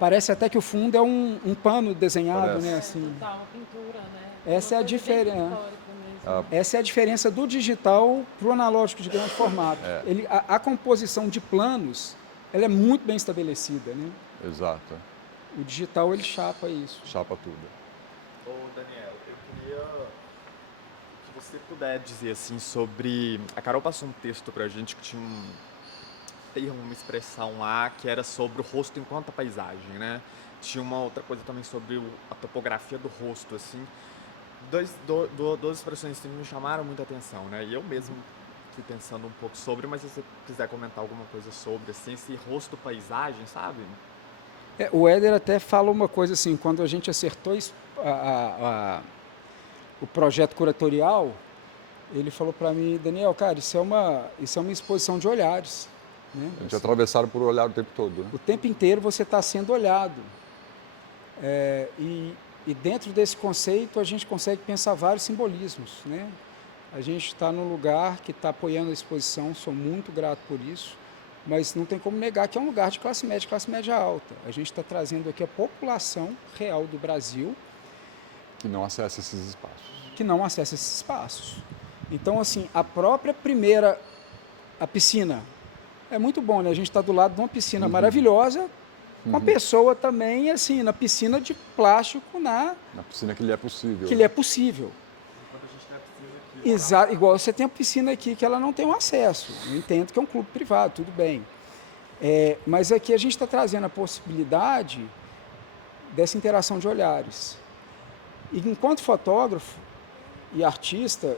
Parece até que o fundo é um pano desenhado, parece. Né? Assim. Tá, uma pintura, né? Essa é a diferença. Essa é a diferença do digital para o analógico de grande formato. A composição de planos, ela é muito bem estabelecida, né? Exato. O digital, ele chapa isso. Chapa tudo. Ô, Daniel, eu queria que você puder dizer, assim, sobre... A Carol passou um texto pra gente que tinha um termo, uma expressão lá, que era sobre o rosto enquanto a paisagem, né? Tinha uma outra coisa também sobre a topografia do rosto, assim. Duas expressões assim me chamaram muita atenção, né? E eu mesmo fui pensando um pouco sobre, mas se você quiser comentar alguma coisa sobre, assim, esse rosto paisagem, sabe? O Éder até fala uma coisa assim, quando a gente acertou o projeto curatorial, ele falou para mim, Daniel, cara, isso é uma exposição de olhares. Né? A gente é atravessado por olhar o tempo todo. Né? O tempo inteiro você está sendo olhado. E dentro desse conceito a gente consegue pensar vários simbolismos. Né? A gente está num lugar que está apoiando a exposição, sou muito grato por isso, mas não tem como negar que é um lugar de classe média alta. A gente está trazendo aqui a população real do Brasil que não acessa esses espaços. Então, assim, a própria primeira, a piscina, é muito bom, né? A gente está do lado de uma piscina maravilhosa, com a pessoa também, assim, na piscina de plástico, na piscina que lhe é possível. Que lhe é possível. Exato, igual você tem a piscina aqui que ela não tem um acesso. Eu entendo que é um clube privado, tudo bem. Mas aqui a gente está trazendo a possibilidade dessa interação de olhares. E enquanto fotógrafo e artista,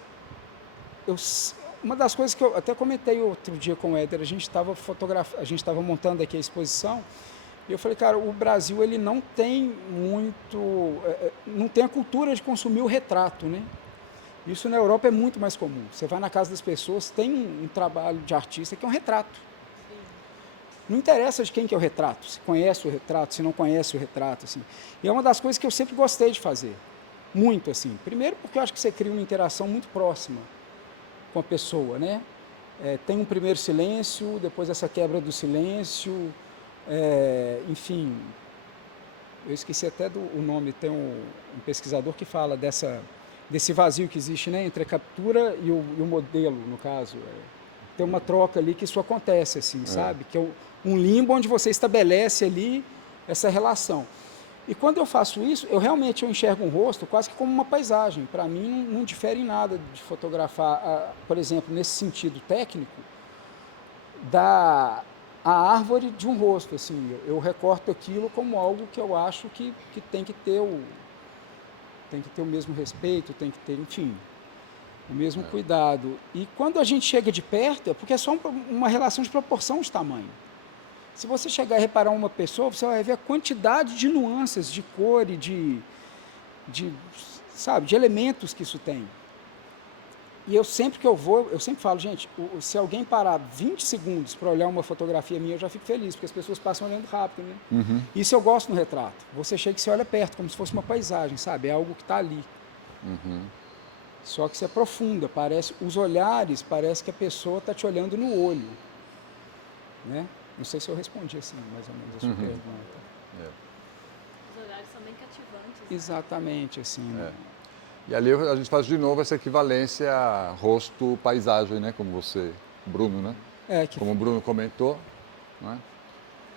uma das coisas que eu até comentei outro dia com o Éder, a gente estava montando aqui a exposição, e eu falei, cara, o Brasil ele não tem não tem a cultura de consumir o retrato, né? Isso na Europa é muito mais comum. Você vai na casa das pessoas, tem um trabalho de artista que é um retrato. Não interessa de quem que é o retrato, se conhece o retrato, se não conhece o retrato. Assim. E é uma das coisas que eu sempre gostei de fazer. Muito, assim. Primeiro porque eu acho que você cria uma interação muito próxima com a pessoa, né? Tem um primeiro silêncio, depois essa quebra do silêncio, enfim. Eu esqueci até o nome, tem um pesquisador que fala desse vazio que existe, né, entre a captura e o modelo, no caso. Tem uma troca ali que isso acontece, assim, sabe? Que é um limbo onde você estabelece ali essa relação. E quando eu faço isso, eu realmente enxergo um rosto quase que como uma paisagem. Para mim, não difere em nada de fotografar, por exemplo, nesse sentido técnico, dá a árvore de um rosto, assim, eu recorto aquilo como algo que eu acho que tem que ter o mesmo respeito, tem que ter, enfim, o mesmo cuidado. E quando a gente chega de perto, é porque é só uma relação de proporção de tamanho. Se você chegar e reparar uma pessoa, você vai ver a quantidade de nuances, de cor e de elementos que isso tem. E eu sempre que eu vou, eu sempre falo, gente, se alguém parar 20 segundos para olhar uma fotografia minha, eu já fico feliz, porque as pessoas passam olhando rápido, né? Uhum. Isso eu gosto no retrato. Você chega e você olha perto, como se fosse uma paisagem, sabe? É algo que está ali. Uhum. Só que se aprofunda, os olhares, parece que a pessoa está te olhando no olho. Né? Não sei se eu respondi assim, mais ou menos, a sua pergunta. Os olhares são bem cativantes. Exatamente, assim. Né? E ali a gente faz de novo essa equivalência rosto-paisagem, né? Como você, Bruno, né? Como o Bruno comentou. Né?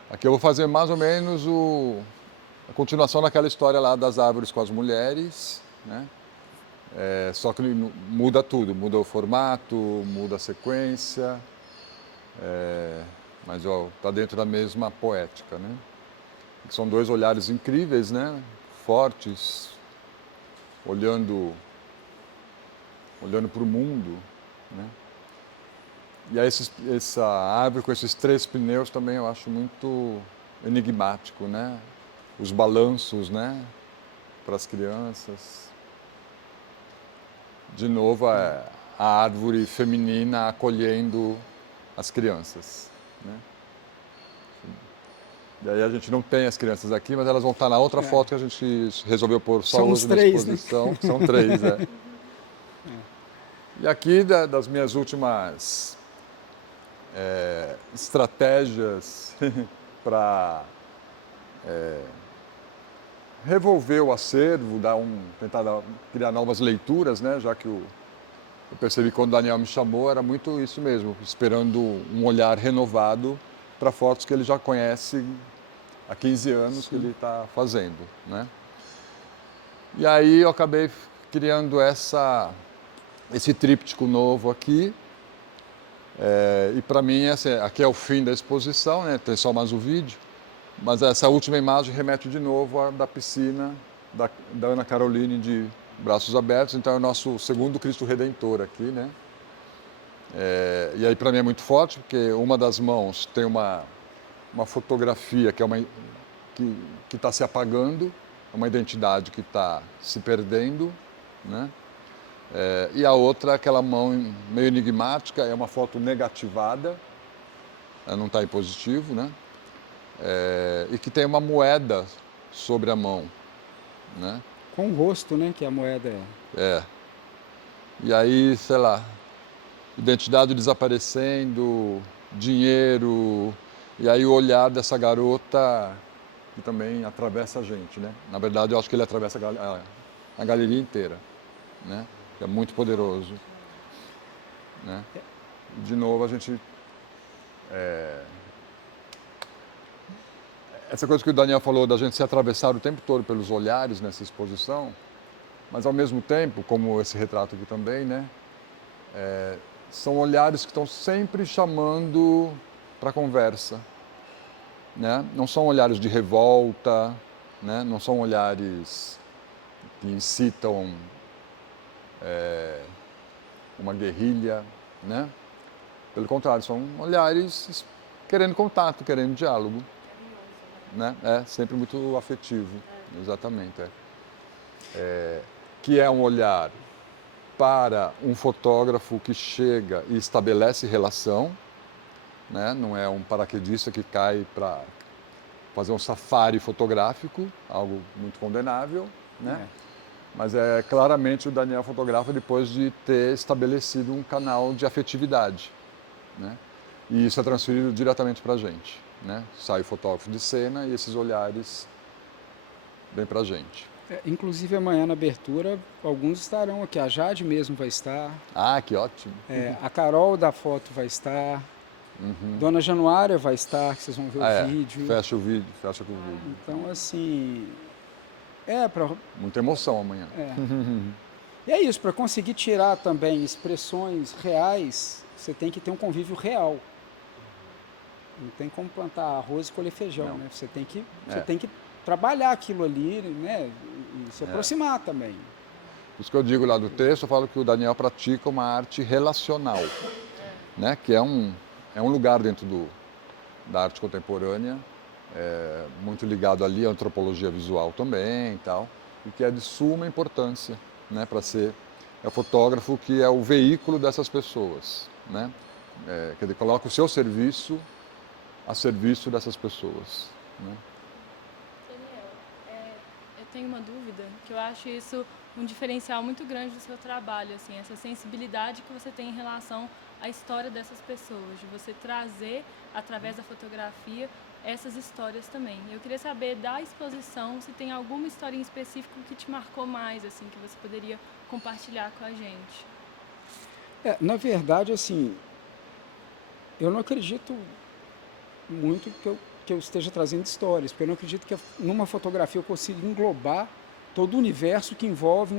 Aqui eu vou fazer mais ou menos a continuação daquela história lá das árvores com as mulheres, né? Só que muda tudo, muda o formato, muda a sequência, mas está dentro da mesma poética, né? São dois olhares incríveis, né? Fortes, olhando para o mundo, né? E aí essa árvore com esses 3 pneus também eu acho muito enigmático, né? Os balanços, né? Para as crianças. De novo, a árvore feminina acolhendo as crianças, né? E aí a gente não tem as crianças aqui, mas elas vão estar na outra foto que a gente resolveu pôr só hoje na exposição. Né? São 3, E aqui, das minhas últimas estratégias para revolver o acervo, tentar criar novas leituras, né? Já que eu percebi que quando o Daniel me chamou, era muito isso mesmo, esperando um olhar renovado para fotos que ele já conhece há 15 anos que ele está fazendo, né? E aí eu acabei criando esse tríptico novo aqui. E para mim, aqui é o fim da exposição, né? Tem só mais o vídeo. Mas essa última imagem remete de novo à da piscina da Ana Caroline de braços abertos. Então é o nosso segundo Cristo Redentor aqui, né? E aí para mim é muito forte, porque uma das mãos tem uma fotografia que está se apagando, uma identidade que está se perdendo, né? E a outra, aquela mão meio enigmática, é uma foto negativada, ela não está em positivo, né? E que tem uma moeda sobre a mão, né? Com o rosto, né? Que a moeda é. E aí, sei lá, identidade desaparecendo, dinheiro, e aí o olhar dessa garota que também atravessa a gente, né? Na verdade, eu acho que ele atravessa a galeria inteira, né? Que é muito poderoso, né? De novo, a gente... Essa coisa que o Daniel falou da gente se atravessar o tempo todo pelos olhares nessa exposição, mas ao mesmo tempo, como esse retrato aqui também, né? São olhares que estão sempre chamando para a conversa, né? Não são olhares de revolta, né? Não são olhares que incitam uma guerrilha, né? Pelo contrário, são olhares querendo contato, querendo diálogo. Né? Sempre muito afetivo, exatamente. Que é um olhar para um fotógrafo que chega e estabelece relação, né? Não é um paraquedista que cai para fazer um safari fotográfico, algo muito condenável, né? Mas claramente o Daniel fotografa depois de ter estabelecido um canal de afetividade, né? E isso é transferido diretamente para a gente. Né? Sai o fotógrafo de cena e esses olhares vêm para a gente. Inclusive amanhã na abertura, alguns estarão aqui. A Jade mesmo vai estar. Ah, que ótimo. A Carol da foto vai estar. Dona Januária vai estar, que vocês vão ver o vídeo. Fecha o vídeo, fecha com o vídeo. Então, assim... Muita emoção amanhã. E é isso, para conseguir tirar também expressões reais, você tem que ter um convívio real. Não tem como plantar arroz e colher feijão, né? Você tem que trabalhar aquilo ali, né? E se aproximar também. Por isso que eu digo lá do texto, eu falo que o Daniel pratica uma arte relacional, né? Que é um lugar dentro da arte contemporânea, muito ligado ali à antropologia visual também e tal, e que é de suma importância, né? Para ser o fotógrafo que é o veículo dessas pessoas, né? Quer dizer, coloca o seu serviço a serviço dessas pessoas, né? Daniel, eu tenho uma dúvida, que eu acho isso um diferencial muito grande do seu trabalho, assim, essa sensibilidade que você tem em relação à história dessas pessoas, de você trazer, através da fotografia, essas histórias também. Eu queria saber da exposição, se tem alguma história em específico que te marcou mais, assim, que você poderia compartilhar com a gente. Na verdade, assim, eu não acredito muito que eu esteja trazendo histórias, porque eu não acredito que numa fotografia eu consiga englobar todo o universo que envolve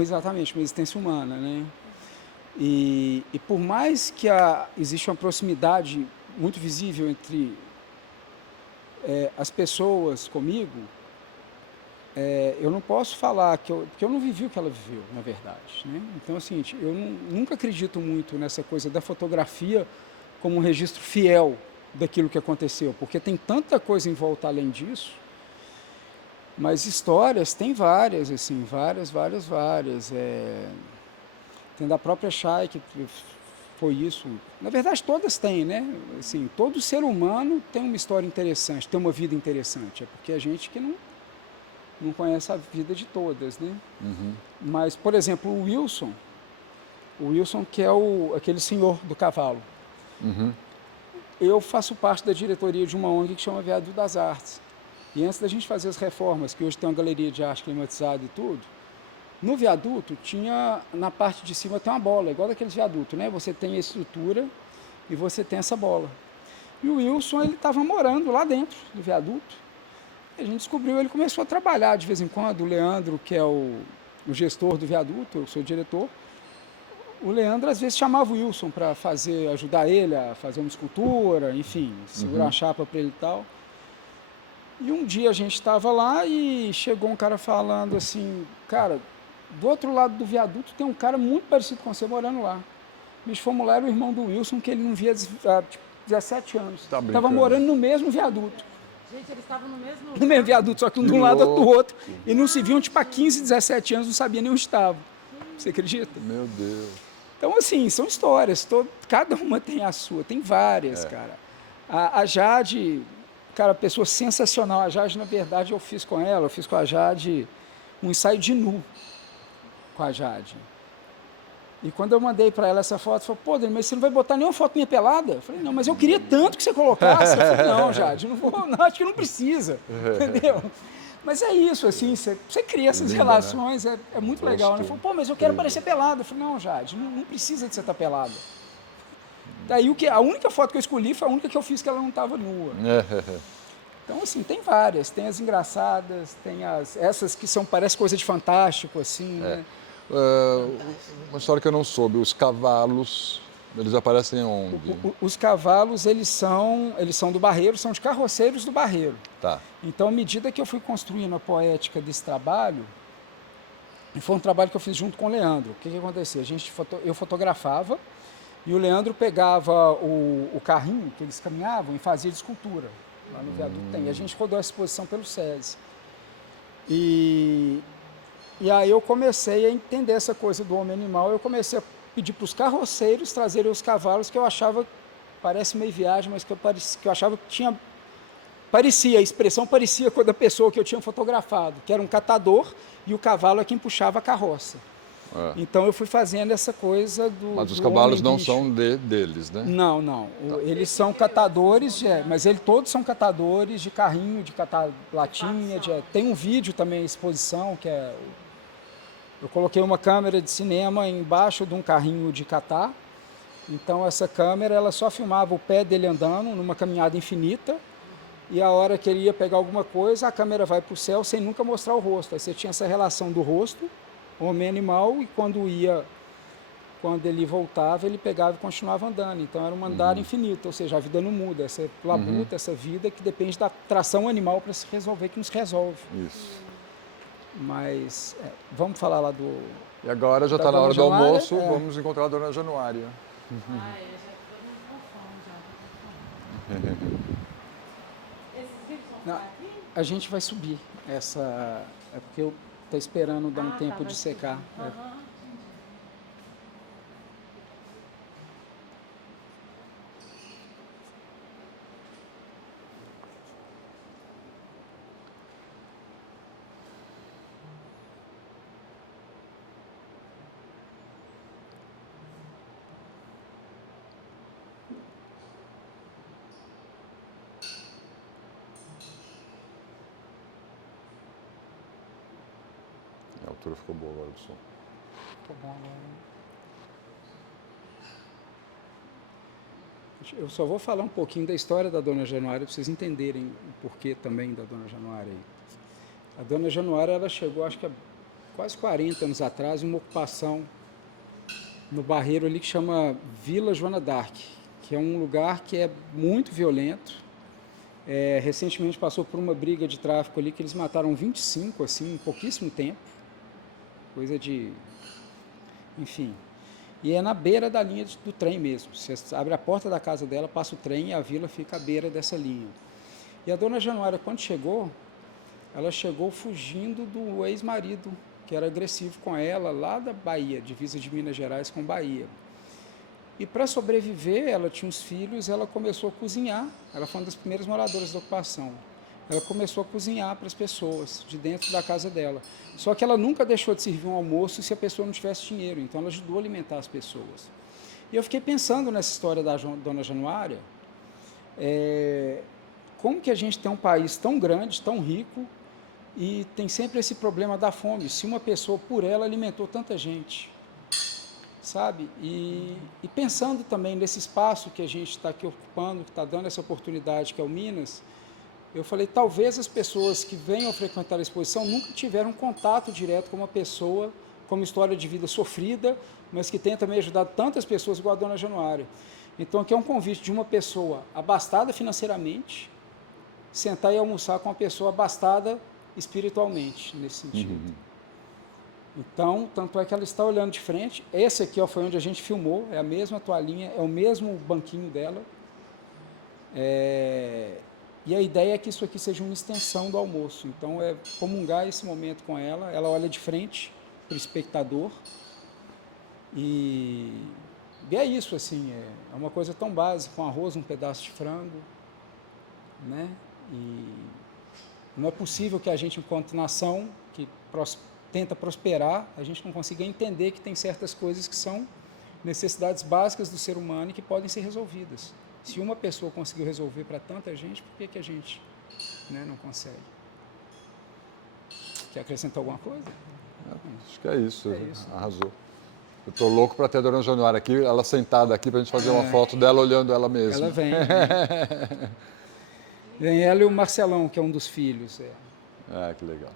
exatamente, uma existência humana, né? E por mais que exista uma proximidade muito visível entre as pessoas comigo, eu não posso falar porque eu não vivi o que ela viveu, na verdade, né? Então, assim, eu nunca acredito muito nessa coisa da fotografia como um registro fiel daquilo que aconteceu, porque tem tanta coisa em volta além disso. Mas histórias, tem várias, assim, várias. Tem da própria Chay, que foi isso. Na verdade, todas têm, né? Assim, todo ser humano tem uma história interessante, tem uma vida interessante. É porque a gente que não conhece a vida de todas, né? Uhum. Mas, por exemplo, o Wilson que é aquele senhor do cavalo. Uhum. Eu faço parte da diretoria de uma ONG que chama Viaduto das Artes. E antes da gente fazer as reformas, que hoje tem uma galeria de arte climatizada e tudo, no viaduto tinha, na parte de cima tem uma bola, igual daqueles viadutos, né? Você tem a estrutura e você tem essa bola. E o Wilson, ele estava morando lá dentro do viaduto. A gente descobriu, ele começou a trabalhar de vez em quando. O Leandro, que é o gestor do viaduto, eu sou o diretor, o Leandro às vezes chamava o Wilson para ajudar ele a fazer uma escultura, enfim, segurar uma chapa para ele e tal. E um dia a gente estava lá e chegou um cara falando assim, cara, do outro lado do viaduto tem um cara muito parecido com você morando lá. Bicho, fomos lá, era o irmão do Wilson, que ele não via há 17 anos. Estava morando no mesmo viaduto. Gente, eles estavam no mesmo No mesmo viaduto, só que um de um lado outro do outro. E não se viam, tipo, há 15, 17 anos, não sabia nem onde estavam. Você acredita? Meu Deus. Então, assim, são histórias. Cada uma tem a sua. Tem várias, cara. A Jade, cara, pessoa sensacional. A Jade, na verdade, eu fiz com a Jade um ensaio de nu com a Jade. E quando eu mandei para ela essa foto, falou, pô, Dani, mas você não vai botar nenhuma foto minha pelada? Eu falei, não, mas eu queria tanto que você colocasse. Eu falei, não, Jade, não, acho que não precisa, entendeu? Mas é isso, assim, você cria essas relações, né? É muito legal, né? Falou, pô, mas eu quero parecer pelada. Eu falei, não, Jade, não precisa de você estar pelada. Daí a única foto que eu escolhi foi a única que eu fiz que ela não estava nua. Então, assim, tem várias, tem as engraçadas, tem essas que parece coisa de fantástico, assim, né? Uma história que eu não soube, os cavalos, eles aparecem onde? Os cavalos, eles são do Barreiro, são de carroceiros do Barreiro. Tá. Então, à medida que eu fui construindo a poética desse trabalho, e foi um trabalho que eu fiz junto com o Leandro, o que acontecia? Eu fotografava e o Leandro pegava o carrinho que eles caminhavam e fazia de escultura. Lá no viaduto tem. E a gente rodou a exposição pelo SESI. E aí eu comecei a entender essa coisa do homem animal, eu comecei a pedir para os carroceiros trazerem os cavalos que eu achava, parece meio viagem, mas que eu achava que tinha, a expressão parecia com a da pessoa que eu tinha fotografado, que era um catador e o cavalo é quem puxava a carroça. Então eu fui fazendo essa coisa do Mas os cavalos não bicho. São deles, né? Não. Tá. Eles são catadores, mas todos são catadores de carrinho, de catar latinha. Tem um vídeo também, exposição, que é... Eu coloquei uma câmera de cinema embaixo de um carrinho de catar. Então essa câmera ela só filmava o pé dele andando numa caminhada infinita. E a hora que ele ia pegar alguma coisa, a câmera vai para o céu sem nunca mostrar o rosto. Aí você tinha essa relação do rosto, homem-animal, e quando ia quando ele voltava, ele pegava e continuava andando. Então era um andar infinito, ou seja, a vida não muda. Essa labuta, essa vida que depende da tração animal para se resolver, que nos resolve. Isso. Mas vamos falar lá do... E agora já da está na Dona hora do Januária, almoço, vamos encontrar a Dona Januária. Ai, já todo mundo com fome já. Esses livros vão Não, ficar aqui? a gente vai subir essa... É porque eu estou esperando dar um tempo de secar. Aham. A altura ficou boa agora do som. Tá bom, eu só vou falar um pouquinho da história da Dona Januária para vocês entenderem o porquê também da Dona Januária. A Dona Januária, ela chegou, acho que há quase 40 anos atrás, em uma ocupação no Barreiro ali que chama Vila Joana d'Arc, que é um lugar que é muito violento. Recentemente passou por uma briga de tráfico ali que eles mataram 25, assim, em pouquíssimo tempo. Coisa de... Enfim. E é na beira da linha do trem mesmo. Você abre a porta da casa dela, passa o trem e a vila fica à beira dessa linha. E a Dona Januária, quando chegou, ela chegou fugindo do ex-marido, que era agressivo com ela, lá da Bahia, divisa de Minas Gerais com Bahia. E para sobreviver, ela tinha uns filhos, ela começou a cozinhar. Ela foi uma das primeiras moradoras da ocupação. Ela começou a cozinhar para as pessoas, de dentro da casa dela. Só que ela nunca deixou de servir um almoço se a pessoa não tivesse dinheiro, então ela ajudou a alimentar as pessoas. E eu fiquei pensando nessa história da Dona Januária, como que a gente tem um país tão grande, tão rico, e tem sempre esse problema da fome, se uma pessoa, por ela, alimentou tanta gente, sabe? E pensando também nesse espaço que a gente está aqui ocupando, que está dando essa oportunidade, que é o Minas, eu falei, talvez as pessoas que venham frequentar a exposição nunca tiveram contato direto com uma pessoa com uma história de vida sofrida, mas que tenha também ajudado tantas pessoas igual a Dona Januária. Então, aqui é um convite de uma pessoa abastada financeiramente, sentar e almoçar com uma pessoa abastada espiritualmente, nesse sentido. Então, tanto é que ela está olhando de frente. Esse aqui foi onde a gente filmou, é a mesma toalhinha, é o mesmo banquinho dela. E a ideia é que isso aqui seja uma extensão do almoço. Então, é comungar esse momento com ela. Ela olha de frente para o espectador. E é isso, assim, é uma coisa tão básica, com arroz, um pedaço de frango, né? E não é possível que a gente, enquanto nação, que tenta prosperar, a gente não consiga entender que tem certas coisas que são necessidades básicas do ser humano e que podem ser resolvidas. Se uma pessoa conseguiu resolver para tanta gente, por que a gente, né, não consegue? Quer acrescentar alguma coisa? Acho que é isso. Arrasou. Eu estou louco para ter a Dona Januária aqui, ela sentada aqui para a gente fazer uma foto dela olhando ela mesma. Ela vem. Vem ela e o Marcelão, que é um dos filhos. Ah, que legal.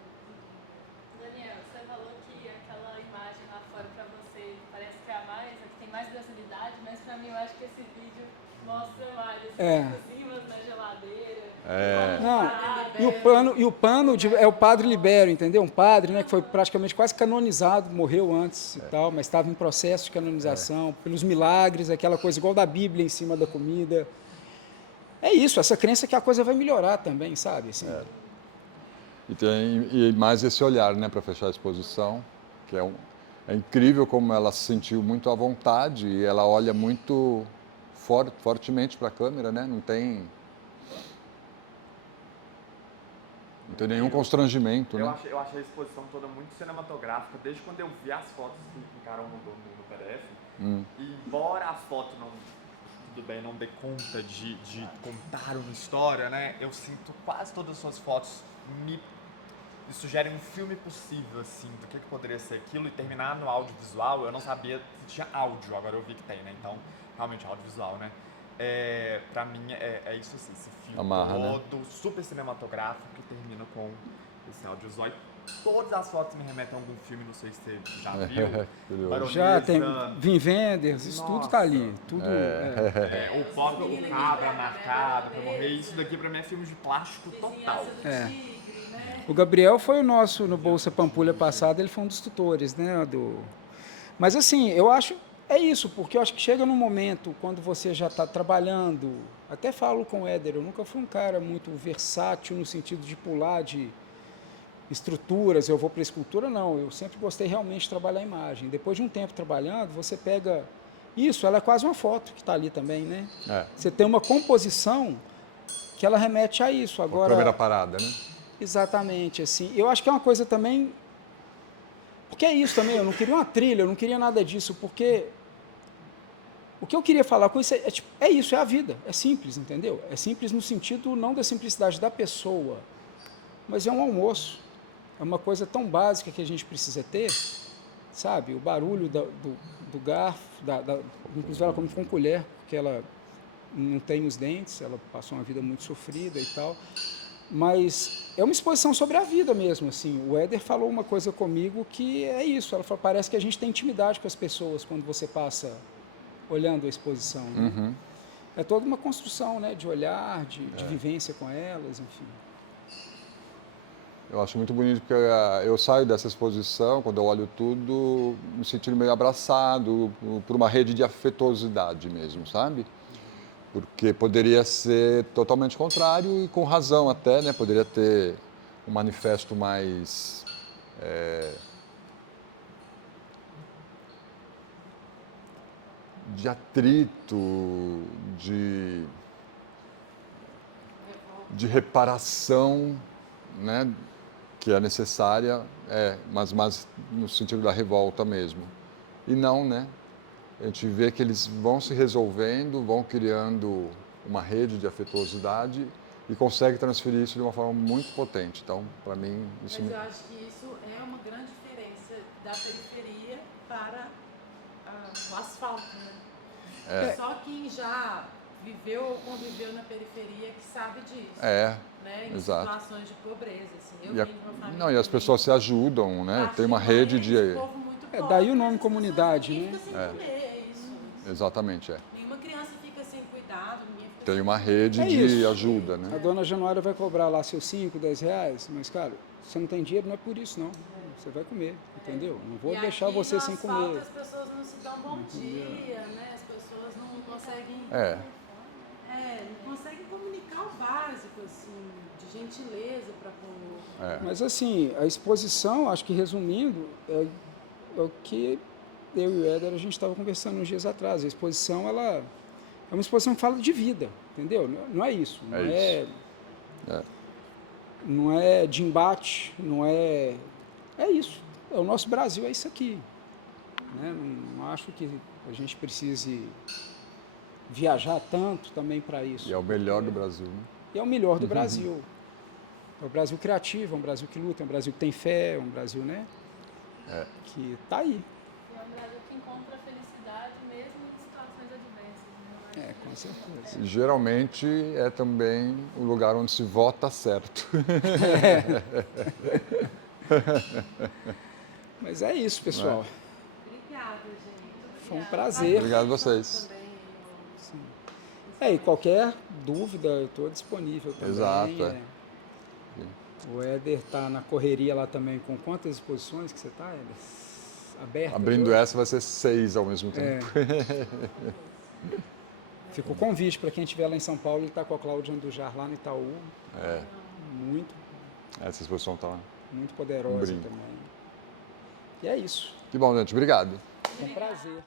Daniel, você falou que aquela imagem lá fora para você parece que é a mais, a que tem mais brasilidade, mas para mim eu acho que esse vídeo mostra mais, cozinhas na geladeira. Não, e o pano é o Padre Libério, entendeu? Um padre, né, que foi praticamente quase canonizado, morreu antes e tal, mas estava em processo de canonização, pelos milagres, aquela coisa igual da Bíblia em cima da comida. É isso, essa crença que a coisa vai melhorar também, sabe? Assim. E mais esse olhar, né, para fechar a exposição, que é incrível como ela se sentiu muito à vontade e ela olha muito fortemente para a câmera, né? Não tem nenhum constrangimento, né? Eu achei a exposição toda muito cinematográfica, desde quando eu vi as fotos que ficaram no PDF. E embora a foto tudo bem, não dê conta de contar uma história, né? Eu sinto quase todas as suas fotos me sugerem um filme possível, assim, do que poderia ser aquilo, e terminar no audiovisual. Eu não sabia se tinha áudio, agora eu vi que tem, né? Então, realmente, audiovisual, né? Pra mim, é isso assim, esse filme Amarra, todo, super cinematográfico, que termina com esse áudio zóio. Todas as fotos me remetem a algum filme, não sei se você já viu. Baronesa, já tem Wim Wenders, isso tudo tá ali. Tudo, o pobre, o cabra marcado pra morrer. Isso daqui pra mim é filme de plástico total. O Gabriel foi o nosso, no Bolsa Pampulha passado, ele foi um dos tutores, né? Mas assim, eu acho, é isso, porque eu acho que chega num momento, quando você já está trabalhando, até falo com o Éder, eu nunca fui um cara muito versátil no sentido de pular de estruturas, eu vou para a escultura, não, eu sempre gostei realmente de trabalhar a imagem. Depois de um tempo trabalhando, você pega isso, ela é quase uma foto que está ali também, né? Você tem uma composição que ela remete a isso. Agora, a primeira parada, né? Exatamente, assim, eu acho que é uma coisa também, porque é isso também, eu não queria uma trilha, eu não queria nada disso, porque o que eu queria falar com isso é isso, é a vida, é simples, entendeu? É simples no sentido não da simplicidade da pessoa, mas é um almoço. É uma coisa tão básica que a gente precisa ter, sabe? O barulho do garfo, inclusive ela come com colher, porque ela não tem os dentes, ela passou uma vida muito sofrida e tal. Mas é uma exposição sobre a vida mesmo, assim. O Éder falou uma coisa comigo que é isso. Ela falou, parece que a gente tem intimidade com as pessoas quando você passa olhando a exposição. Né? É toda uma construção, né? De olhar, de vivência com elas, enfim. Eu acho muito bonito porque eu saio dessa exposição, quando eu olho tudo, me sentindo meio abraçado por uma rede de afetuosidade mesmo, sabe? Porque poderia ser totalmente contrário e com razão até, né? Poderia ter um manifesto mais de atrito, de reparação, né? Que é necessária, mas no sentido da revolta mesmo. E não, né? A gente vê que eles vão se resolvendo, vão criando uma rede de afetuosidade e conseguem transferir isso de uma forma muito potente. Então, para mim, isso... Mas eu acho que isso é uma grande diferença da periferia para o asfalto, né? Só quem já viveu ou conviveu na periferia que sabe disso. Né? Em exato. Situações de pobreza, assim. Eu venho de uma família... e as pessoas se ajudam, né? Tem uma rede de... daí o nome comunidade, né? Fica sem comer, isso. Exatamente, Nenhuma criança fica sem cuidado, ninguém fica Tem sem uma rede de ajuda, né? A dona Januária vai cobrar lá seus 5, 10 reais, mas, cara, você não tem dinheiro, não é por isso, não. Você vai comer, entendeu? Não vou deixar você sem comer. As pessoas não se dão bom dia, né? As pessoas não conseguem... não conseguem comunicar o básico, assim, de gentileza para com o outro. Mas, assim, a exposição, acho que resumindo, é o que eu e o Éder, a gente estava conversando uns dias atrás. A exposição, ela é uma exposição que fala de vida, entendeu? Não é isso. Não é de embate, não é... É isso. O nosso Brasil é isso aqui. Né? Não acho que a gente precise viajar tanto também para isso. E é o melhor do Brasil, né? E é o melhor do Brasil. É o Brasil criativo, é um Brasil que luta, é um Brasil que tem fé, é um Brasil, né? Que está aí. É um Brasil que encontra felicidade mesmo em situações adversas. Né? Com certeza. E, geralmente é também o lugar onde se vota certo. Mas é isso, pessoal. Obrigada, gente. Foi um prazer. Obrigado a vocês. E qualquer dúvida, eu estou disponível também. Exato, O Éder está na correria lá também. Com quantas exposições que você está, Éder? Aberta? Abrindo essa vai ser 6 ao mesmo tempo. Fica o convite para quem estiver lá em São Paulo, ele está com a Cláudia Andujar lá no Itaú. Muito. Essa exposição está muito poderosa também. E é isso. Que bom, gente. Obrigado. Foi um prazer.